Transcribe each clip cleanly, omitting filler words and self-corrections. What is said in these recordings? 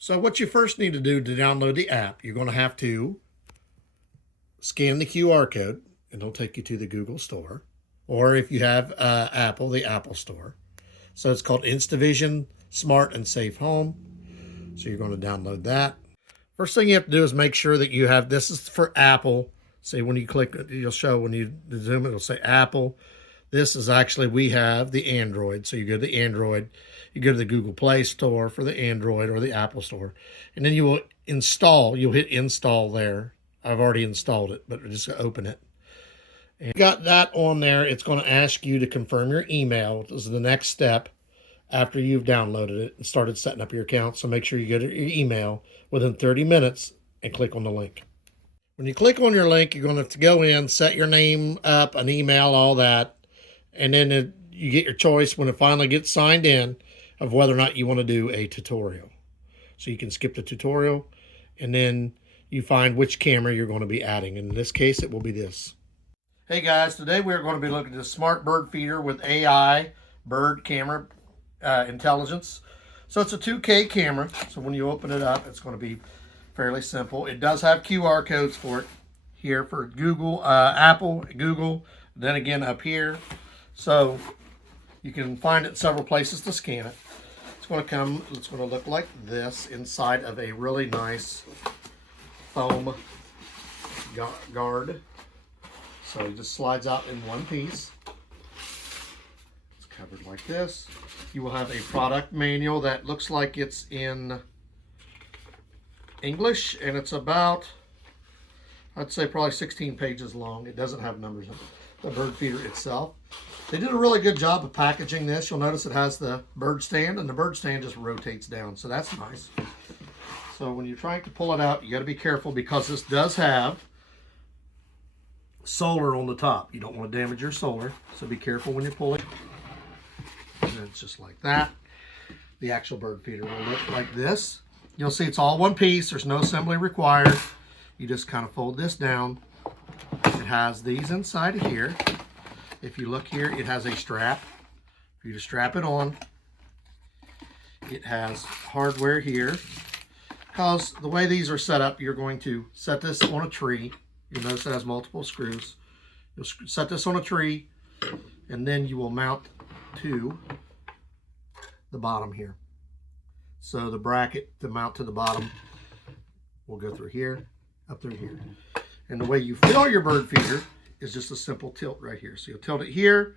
So what you first need to do to download the app, you're going to have to scan the QR code, and it'll take you to the Google Store. Or if you have Apple, the Apple Store. So it's called InstaVision Smart and Safe Home. So you're going to download that. First thing you have to do is make sure that you have, this is for Apple. See, when you click, you'll show when you zoom it, it'll say Apple. This is actually, we have the Android. So you go to the Android, you go to the Google Play Store for the Android or the Apple Store. And then you will install, you'll hit install there. I've already installed it, but just open it. And you got that on there. It's going to ask you to confirm your email. This is the next step after you've downloaded it and started setting up your account. So make sure you go to your email within 30 minutes and click on the link. When you click on your link, you're going to have to go in, set your name up, an email, all that. And then you get your choice when it finally gets signed in of whether or not you want to do a tutorial. So you can skip the tutorial and then you find which camera you're going to be adding. In this case, it will be this. Hey guys, today we're going to be looking at the smart bird feeder with AI bird camera intelligence. So it's a 2K camera. So when you open it up, it's going to be fairly simple. It does have QR codes for it here for Google, Apple, Google, then again up here. So you can find it several places to scan it. It's going to look like this inside of a really nice foam guard. So it just slides out in one piece. It's covered like this. You will have a product manual that looks like it's in English, and it's about, I'd say probably 16 pages long. It doesn't have numbers in it. The bird feeder itself. They did a really good job of packaging this. You'll notice it has the bird stand, and the bird stand just rotates down, so that's nice. So when you're trying to pull it out, you got to be careful because this does have solar on the top. You don't want to damage your solar, so be careful when you pull it. And it's just like that. The actual bird feeder will look like this. You'll see it's all one piece. There's no assembly required. You just kind of fold this down. It has these inside of here. If you look here, it has a strap for you to strap it on. It has hardware here. Because the way these are set up, you're going to set this on a tree. You'll notice it has multiple screws. You'll set this on a tree, and then you will mount to the bottom here. So the bracket to mount to the bottom will go through here, up through here. And the way you fill your bird feeder is just a simple tilt right here. So you'll tilt it here.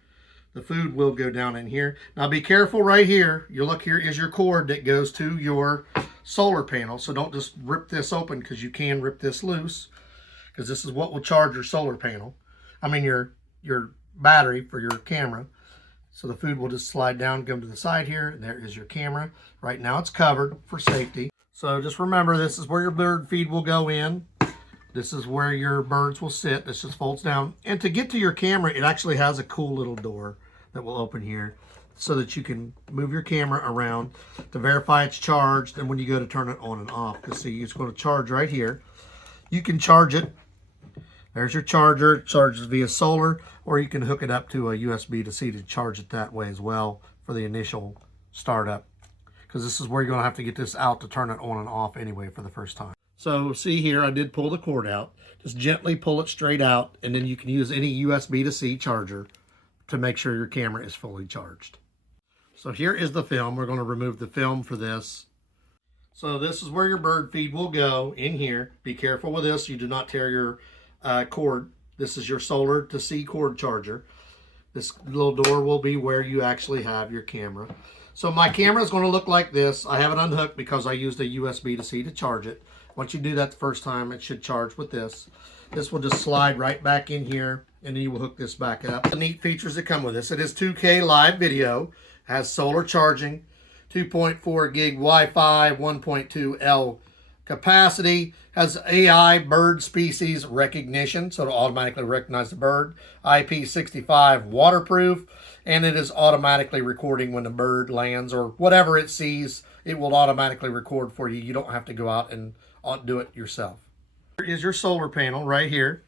The food will go down in here. Now be careful right here. You look, here is your cord that goes to your solar panel. So don't just rip this open, because you can rip this loose, because this is what will charge your solar panel. I mean your battery for your camera. So the food will just slide down, come to the side here. There is your camera. Right now it's covered for safety. So just remember, this is where your bird feed will go in. This is where your birds will sit. This just folds down. And to get to your camera, it actually has a cool little door that will open here so that you can move your camera around to verify it's charged. And when you go to turn it on and off, because see, it's going to charge right here. You can charge it. There's your charger. It charges via solar, or you can hook it up to a USB to C to charge it that way as well for the initial startup. Because this is where you're going to have to get this out to turn it on and off anyway for the first time. So see here, I did pull the cord out. Just gently pull it straight out, and then you can use any USB to C charger to make sure your camera is fully charged. So here is the film. We're going to remove the film for this. So this is where your bird feed will go, in here. Be careful with this. You do not tear your cord. This is your solar to C cord charger. This little door will be where you actually have your camera. So my camera is going to look like this. I have it unhooked because I used a USB to C to charge it. Once you do that the first time, it should charge with this. This will just slide right back in here, and then you will hook this back up. The neat features that come with this: it is 2K live video, has solar charging, 2.4 gig Wi-Fi, 1.2 L capacity, has AI bird species recognition, so it'll automatically recognize the bird, IP65 waterproof, and it is automatically recording when the bird lands or whatever it sees. It will automatically record for you. You don't have to go out and do it yourself. Here is your solar panel right here.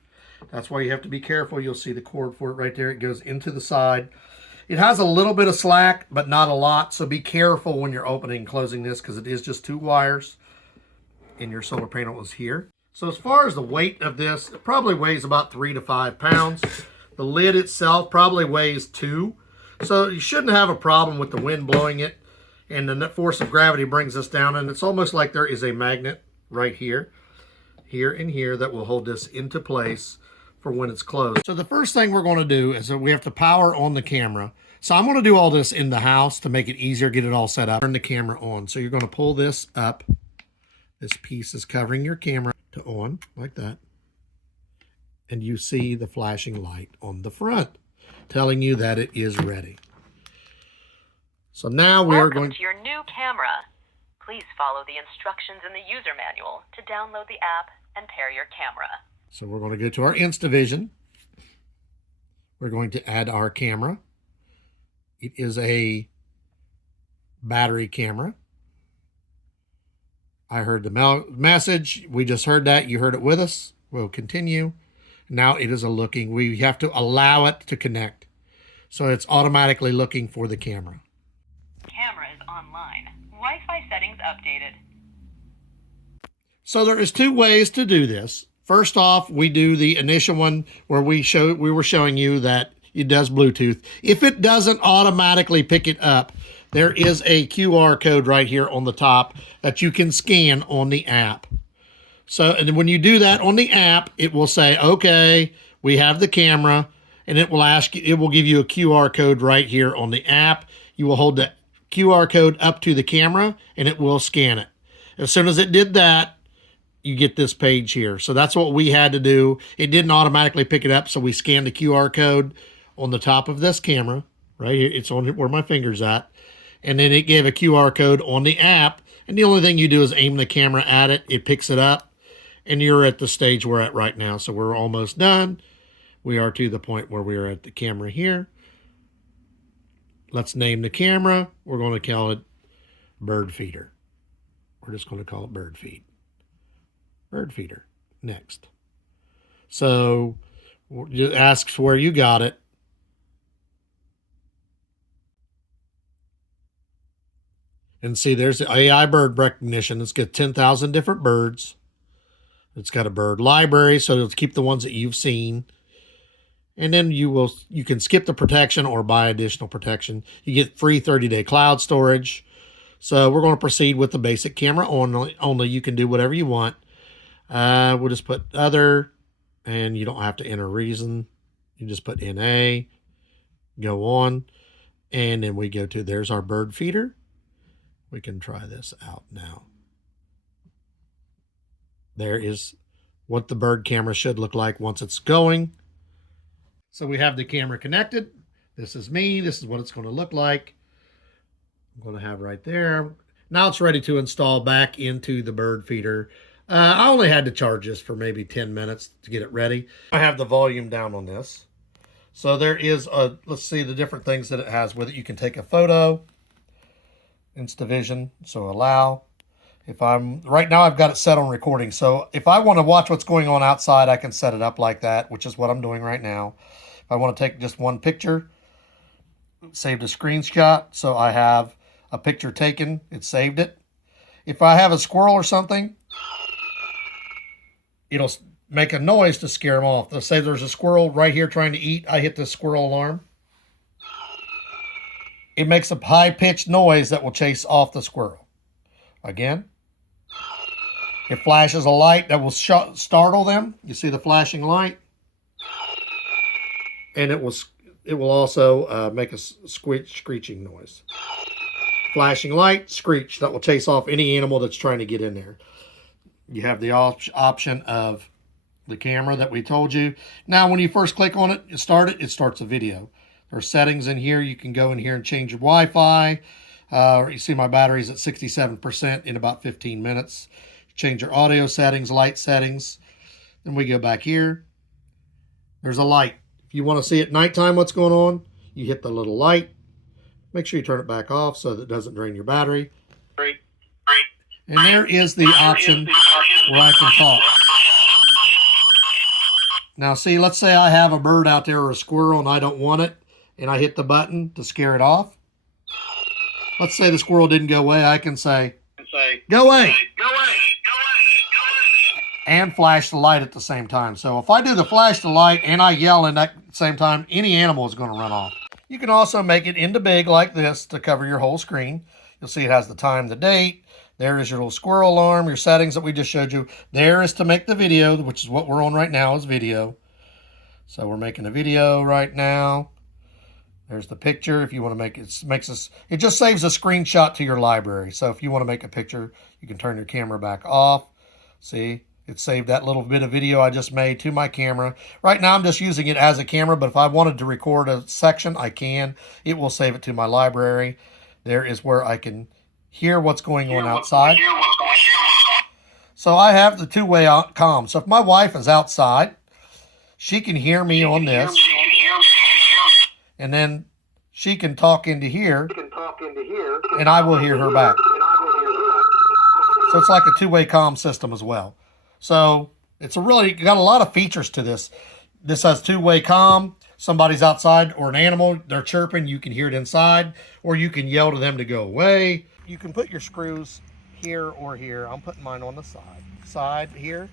That's why you have to be careful. You'll see the cord for it right there. It goes into the side. It has a little bit of slack, but not a lot, so be careful when you're opening and closing this, because it is just two wires. and your solar panel is here. So as far as the weight of this, it probably weighs about 3 to 5 pounds. The lid itself probably weighs 2. So you shouldn't have a problem with the wind blowing it. And the force of gravity brings this down. And it's almost like there is a magnet right here, and here that will hold this into place for when it's closed. So the first thing we're going to do is that we have to power on the camera. So I'm going to do all this in the house to make it easier, get it all set up. Turn the camera on. So you're going to pull this up. This piece is covering your camera to on, like that. And you see the flashing light on the front, telling you that it is ready. So now we are going to your new camera. Please follow the instructions in the user manual to download the app and pair your camera. So we're going to go to our InstaVision. We're going to add our camera. It is a battery camera. I heard the message. We just heard that. You heard it with us. We'll continue. Now it is we have to allow it to connect. So it's automatically looking for the camera. Camera is online. Wi-Fi settings updated. So there is 2 ways to do this. First off, we do the initial one where we were showing you that it does Bluetooth. If it doesn't automatically pick it up, there is a QR code right here on the top that you can scan on the app. So, and when you do that on the app, it will say, okay, we have the camera, and it will give you a QR code right here on the app. You will hold the QR code up to the camera, and it will scan it. As soon as it did that, you get this page here. So that's what we had to do. It didn't automatically pick it up, so we scanned the QR code on the top of this camera, right here. It's on where my finger's at. And then it gave a QR code on the app, and the only thing you do is aim the camera at it. It picks it up, and you're at the stage we're at right now. So we're almost done. We are to the point where we are at the camera here. Let's name the camera. We're going to call it Bird Feeder. We're just going to call it Bird Feed. Bird Feeder. Next. So it asks where you got it. And see, there's the AI bird recognition. It's got 10,000 different birds. It's got a bird library, so it'll keep the ones that you've seen. And then you can skip the protection or buy additional protection. You get free 30-day cloud storage. So we're going to proceed with the basic camera only. You can do whatever you want. We'll just put other, and you don't have to enter reason. You just put NA, go on, and then we go to, there's our bird feeder. We can try this out now. There is what the bird camera should look like once it's going. So we have the camera connected. This is me. This is what it's going to look like. I'm going to have right there. Now it's ready to install back into the bird feeder. I only had to charge this for maybe 10 minutes to get it ready. I have the volume down on this. So there is let's see the different things that it has with it. You can take a photo. InstaVision, so allow. Right now I've got it set on recording. So if I want to watch what's going on outside, I can set it up like that, which is what I'm doing right now. If I want to take just one picture, saved a screenshot. So I have a picture taken, it saved it. If I have a squirrel or something, it'll make a noise to scare them off. Let's say there's a squirrel right here trying to eat. I hit the squirrel alarm. It makes a high-pitched noise that will chase off the squirrel. Again, it flashes a light that will startle them. You see the flashing light? And it will also make a screeching noise. Flashing light, screech, that will chase off any animal that's trying to get in there. You have the option of the camera that we told you. Now, when you first click on it, it starts a video. There are settings in here. You can go in here and change your Wi-Fi. You see my battery's at 67% in about 15 minutes. Change your audio settings, light settings. Then we go back here. There's a light. If you want to see at nighttime what's going on, you hit the little light. Make sure you turn it back off so that it doesn't drain your battery. And there is the option where I can talk. Now see, let's say I have a bird out there or a squirrel and I don't want it, and I hit the button to scare it off. Let's say the squirrel didn't go away. I can say, go away. Go away. Go away. and flash the light at the same time. So if I do the flash the light and I yell in that same time, any animal is going to run off. You can also make it into big like this to cover your whole screen. You'll see it has the time, the date. There is your little squirrel alarm, your settings that we just showed you. There is to make the video, which is what we're on right now, is video. So we're making a video right now. There's the picture. If you want to make it, it just saves a screenshot to your library. So if you want to make a picture, you can turn your camera back off. See, it saved that little bit of video I just made to my camera. Right now I'm just using it as a camera, but if I wanted to record a section, I can. It will save it to my library. There is where I can hear what's going on outside. So I have the two-way comm. So if my wife is outside, she can hear me on this. And then she can talk into here. And I will hear her back. So it's like a two-way comm system as well. So it's got a lot of features to this. This has two-way comm. Somebody's outside or an animal, they're chirping, you can hear it inside, or you can yell to them to go away. You can put your screws here or here. I'm putting mine on the side here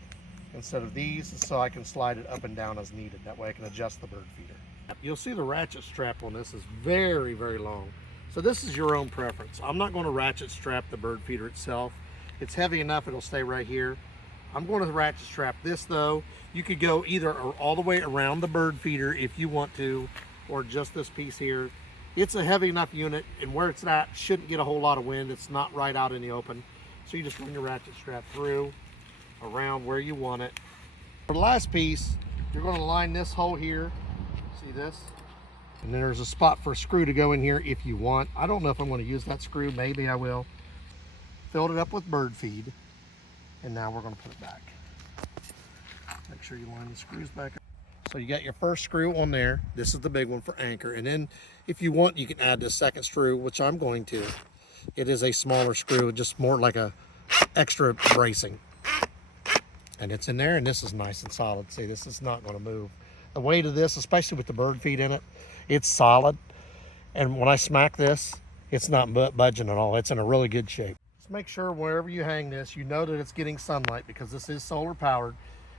instead of these, so I can slide it up and down as needed. That way I can adjust the bird feeder. You'll see the ratchet strap on this is very, very long. So this is your own preference. I'm not going to ratchet strap the bird feeder itself. It's heavy enough, it'll stay right here. I'm going to ratchet strap this though. You could go either all the way around the bird feeder if you want to, or just this piece here. It's a heavy enough unit, and where it's at shouldn't get a whole lot of wind. It's not right out in the open. So you just run your ratchet strap through, around where you want it. For the last piece, you're going to line this hole here. See this? And then there's a spot for a screw to go in here if you want. I don't know if I'm going to use that screw. Maybe I will. Filled it up with bird feed. And now we're going to put it back. Make sure you line the screws back up. So you got your first screw on there. This is the big one for anchor. And then if you want, you can add the second screw, which I'm going to. It is a smaller screw, just more like a extra bracing. And it's in there, and this is nice and solid. See, this is not going to move. The weight of this, especially with the bird feed in it, it's solid. And when I smack this, it's not budging at all. It's in a really good shape. Just make sure wherever you hang this, you know that it's getting sunlight, because this is solar powered.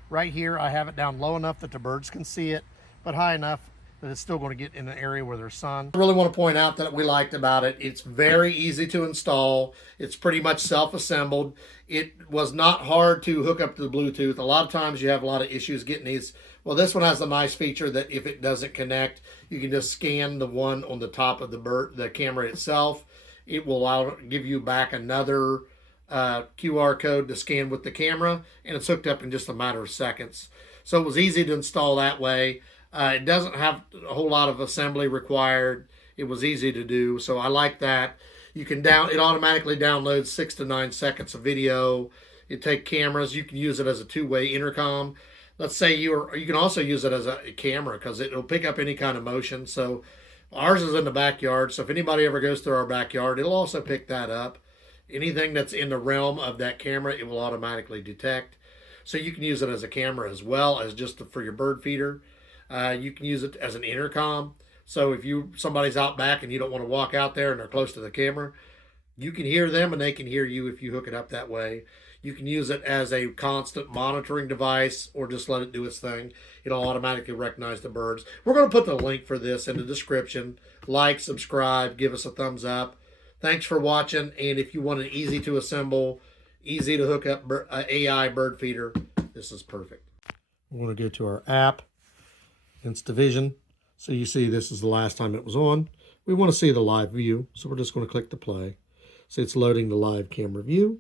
Right here, I have it down low enough that the birds can see it, but high enough that it's still going to get in an area where there's sun. I really want to point out that we liked about it. It's very easy to install. It's pretty much self-assembled. It was not hard to hook up to the Bluetooth. A lot of times you have a lot of issues getting these. Well, this one has a nice feature that if it doesn't connect, you can just scan the one on the top of the camera itself. It will give you back another QR code to scan with the camera, and it's hooked up in just a matter of seconds. So it was easy to install that way. It doesn't have a whole lot of assembly required. It was easy to do, so I like that. You can it automatically downloads 6 to 9 seconds of video. You take cameras. You can use it as a two-way intercom. Let's say you can also use it as a camera, because it'll pick up any kind of motion. So ours is in the backyard, so if anybody ever goes through our backyard, it'll also pick that up. Anything that's in the realm of that camera, it will automatically detect. So you can use it as a camera as well as just for your bird feeder. You can use it as an intercom. So if somebody's out back and you don't want to walk out there and they're close to the camera, you can hear them and they can hear you if you hook it up that way. You can use it as a constant monitoring device, or just let it do its thing. It'll automatically recognize the birds. We're going to put the link for this in the description. Like, subscribe, give us a thumbs up. Thanks for watching. And if you want an easy to assemble, easy to hook up AI bird feeder, this is perfect. We're going to go to our app, InstaVision. So you see this is the last time it was on. We want to see the live view, so we're just going to click the play. So it's loading the live camera view.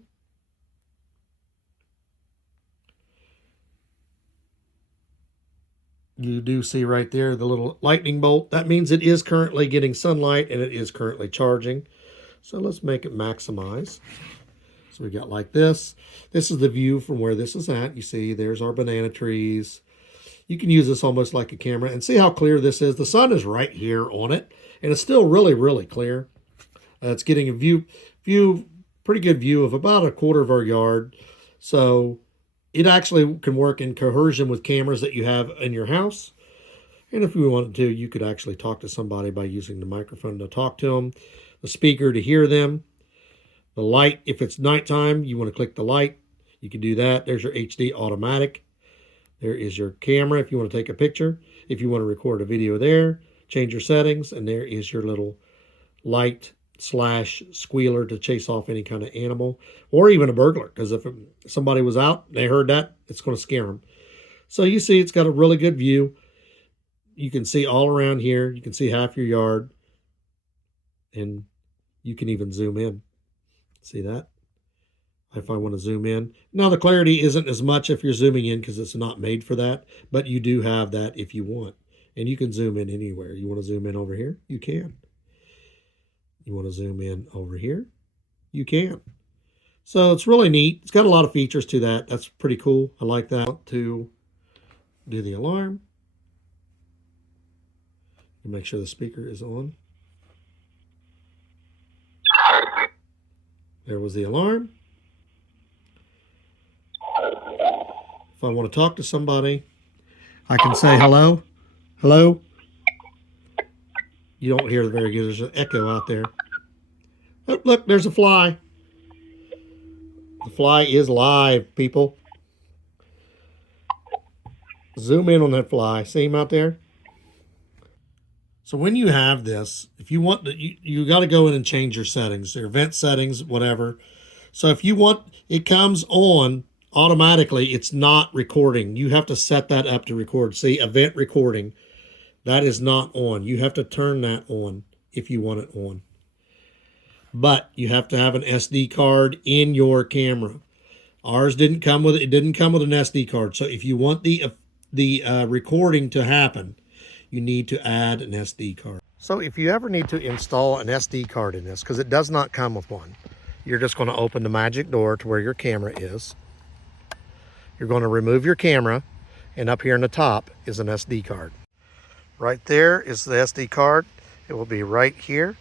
You do see right there the little lightning bolt. That means it is currently getting sunlight and it is currently charging. So let's make it maximize. So we got like this. This is the view from where this is at. You see there's our banana trees. You can use this almost like a camera, and see how clear this is. The sun is right here on it, and it's still really, really clear. It's getting a pretty good view of about a quarter of our yard. So it actually can work in cohesion with cameras that you have in your house. And if you wanted to, you could actually talk to somebody by using the microphone to talk to them, the speaker to hear them, the light. If it's nighttime, you want to click the light. You can do that. There's your HD automatic. There is your camera if you want to take a picture. If you want to record a video there, change your settings. And there is your little light / squealer to chase off any kind of animal or even a burglar. Because if somebody was out, they heard that, it's going to scare them. So you see it's got a really good view. You can see all around here. You can see half your yard. And you can even zoom in. See that? If I want to zoom in. Now the clarity isn't as much if you're zooming in because it's not made for that, but you do have that if you want. And you can zoom in anywhere. You want to zoom in over here? You can. You want to zoom in over here? You can. So it's really neat. It's got a lot of features to that. That's pretty cool. I like that. To do the alarm. And make sure the speaker is on. There was the alarm. If I want to talk to somebody, I can say hello. Hello. You don't hear very good. There's an echo out there. Oh, look, there's a fly. The fly is live, people. Zoom in on that fly. See him out there? So when you have this, if you want, you got to go in and change your settings, your event settings, whatever. So if you want, it comes on automatically. It's not recording. You have to set that up to record. See, event recording. That is not on. You have to turn that on if you want it on. But you have to have an SD card in your camera. Ours didn't come with it. It didn't come with an SD card. So if you want the recording to happen, you need to add an SD card. So if you ever need to install an SD card in this, because it does not come with one, you're just going to open the magic door to where your camera is. You're going to remove your camera, and up here in the top is an SD card. Right there is the SD card. It will be right here.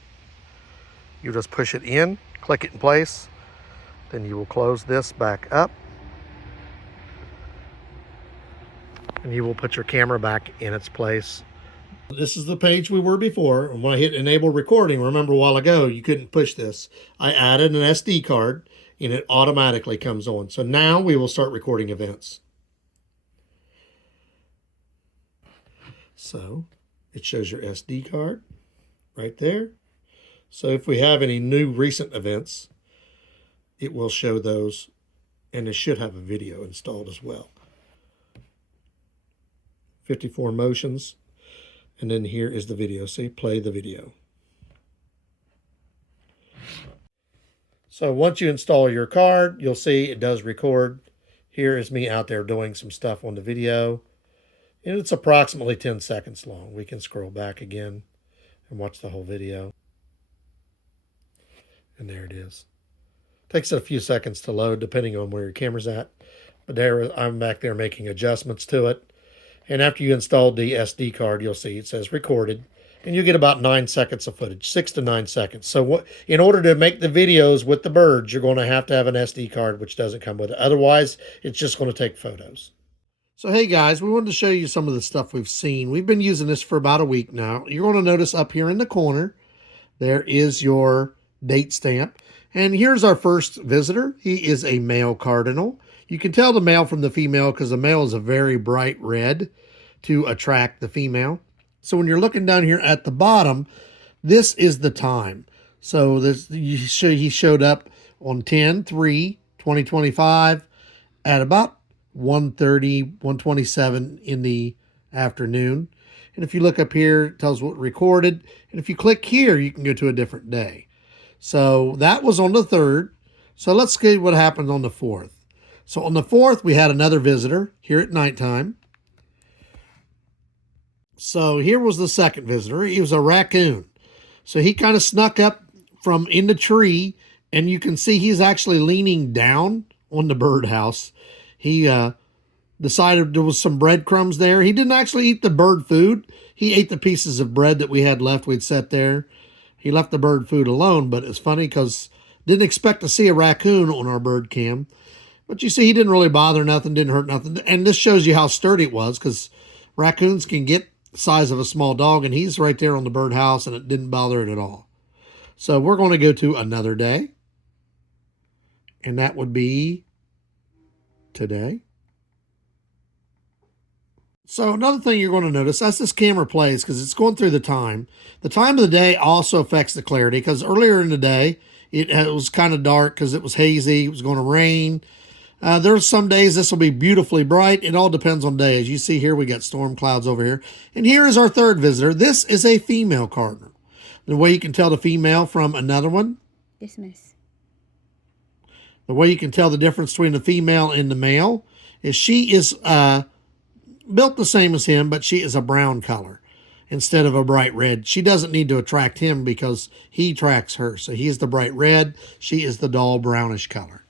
You just push it in, click it in place, then you will close this back up, and you will put your camera back in its place. This is the page we were before, and when I hit enable recording, remember a while ago you couldn't push this. I added an SD card and it automatically comes on. So now we will start recording events. So it shows your SD card right there. So if we have any new recent events, it will show those, and it should have a video installed as well. 54 motions. And then here is the video. See, play the video. So once you install your card, you'll see it does record. Here is me out there doing some stuff on the video. And it's approximately 10 seconds long. We can scroll back again and watch the whole video. And there it is. Takes a few seconds to load depending on where your camera's at. But there, I'm back there making adjustments to it. And after you installed the SD card, you'll see it says recorded. And you get about 9 seconds of footage, 6 to 9 seconds. So in order to make the videos with the birds, you're going to have an SD card, which doesn't come with it. Otherwise, it's just going to take photos. So hey guys, we wanted to show you some of the stuff we've seen. We've been using this for about a week now. You're going to notice up here in the corner, there is your date stamp. And here's our first visitor. He is a male cardinal. You can tell the male from the female because the male is a very bright red to attract the female. So when you're looking down here at the bottom, this is the time. So he showed up on 10/3/2025 at about 1:30, 1:27 in the afternoon. And if you look up here, it tells what recorded. And if you click here, you can go to a different day. So that was on the 3rd. So let's see what happened on the 4th. So on the 4th, we had another visitor here at nighttime. So here was the second visitor. He was a raccoon. So he kind of snuck up from in the tree, and you can see he's actually leaning down on the birdhouse. He decided there was some breadcrumbs there. He didn't actually eat the bird food. He ate the pieces of bread that we had left. We'd set there. He left the bird food alone, but it's funny because didn't expect to see a raccoon on our bird cam. But you see, he didn't really bother nothing, didn't hurt nothing. And this shows you how sturdy it was, because raccoons can get the size of a small dog, and he's right there on the birdhouse, and it didn't bother it at all. So we're going to go to another day, and that would be today. So another thing you're going to notice as this camera plays, because it's going through the time of the day also affects the clarity, because earlier in the day it was kind of dark because it was hazy, it was going to rain. There's some days this will be beautifully bright. It all depends on day. As you see here, we got storm clouds over here. And here is our third visitor. This is a female cardinal. The way you can tell the female from another one. Dismiss. The way you can tell the difference between the female and the male is she is built the same as him, but she is a brown color instead of a bright red. She doesn't need to attract him because he attracts her. So he is the bright red. She is the dull brownish color.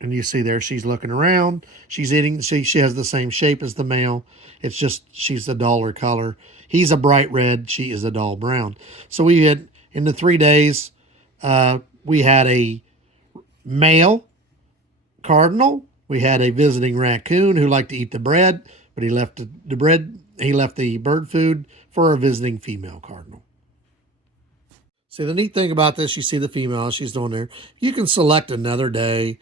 And you see there, she's looking around. She's eating. She has the same shape as the male. It's just she's a duller color. He's a bright red. She is a dull brown. So we had, in the 3 days, we had a male cardinal. We had a visiting raccoon who liked to eat the bread, but he left the bread. He left the bird food for a visiting female cardinal. See, the neat thing about this, you see the female, she's doing there. You can select another day.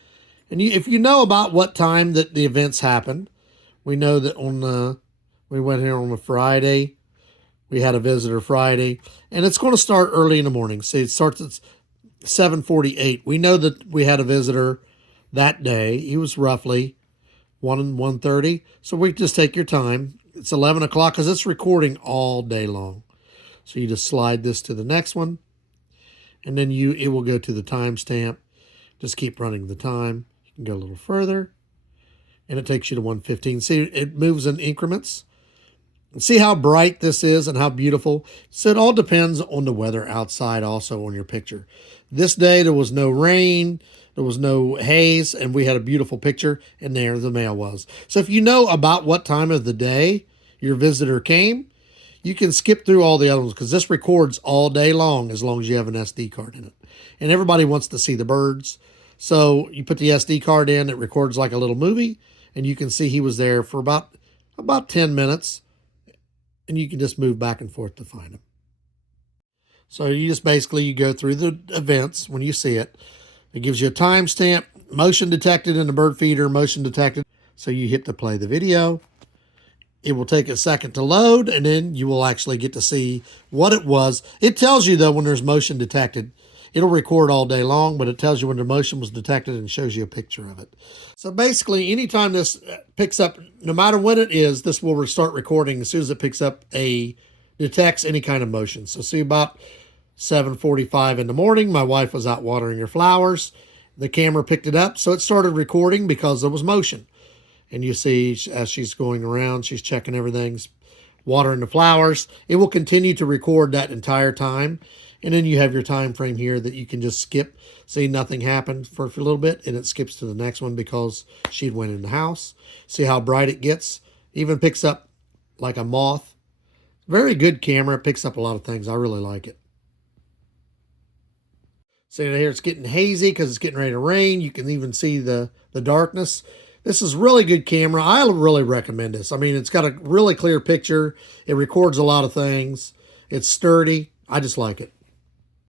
And if you know about what time that the events happened, we know that we went here on a Friday. We had a visitor Friday. And it's going to start early in the morning. See, it starts at 7:48. We know that we had a visitor that day. He was roughly 1:30. So we just take your time. It's 11 o'clock because it's recording all day long. So you just slide this to the next one. And then it will go to the timestamp. Just keep running the time. You can go a little further. And it takes you to 1:15. See, it moves in increments. See how bright this is and how beautiful. So it all depends on the weather outside also on your picture. This day there was no rain, there was no haze, and we had a beautiful picture, and there the male was. So if you know about what time of the day your visitor came, you can skip through all the other ones because this records all day long as you have an SD card in it. And everybody wants to see the birds. So you put the SD card in, it records like a little movie, and you can see he was there for about 10 minutes. And you can just move back and forth to find them. So you just basically, you go through the events when you see it. It gives you a timestamp, motion detected in the bird feeder, motion detected. So you hit to play the video. It will take a second to load, and then you will actually get to see what it was. It tells you, though, when there's motion detected. It'll record all day long, but it tells you when the motion was detected and shows you a picture of it. So basically, anytime this picks up, no matter when it is, this will start recording as soon as it picks up detects any kind of motion. So see, about 7:45 in the morning, my wife was out watering her flowers. The camera picked it up, so it started recording because there was motion. And you see, as she's going around, she's checking everything, watering the flowers. It will continue to record that entire time. And then you have your time frame here that you can just skip. See, nothing happened for a little bit, and it skips to the next one because she went in the house. See how bright it gets? Even picks up like a moth. Very good camera. It picks up a lot of things. I really like it. See here, it's getting hazy because it's getting ready to rain. You can even see the darkness. This is really good camera. I really recommend this. I mean, it's got a really clear picture. It records a lot of things. It's sturdy. I just like it.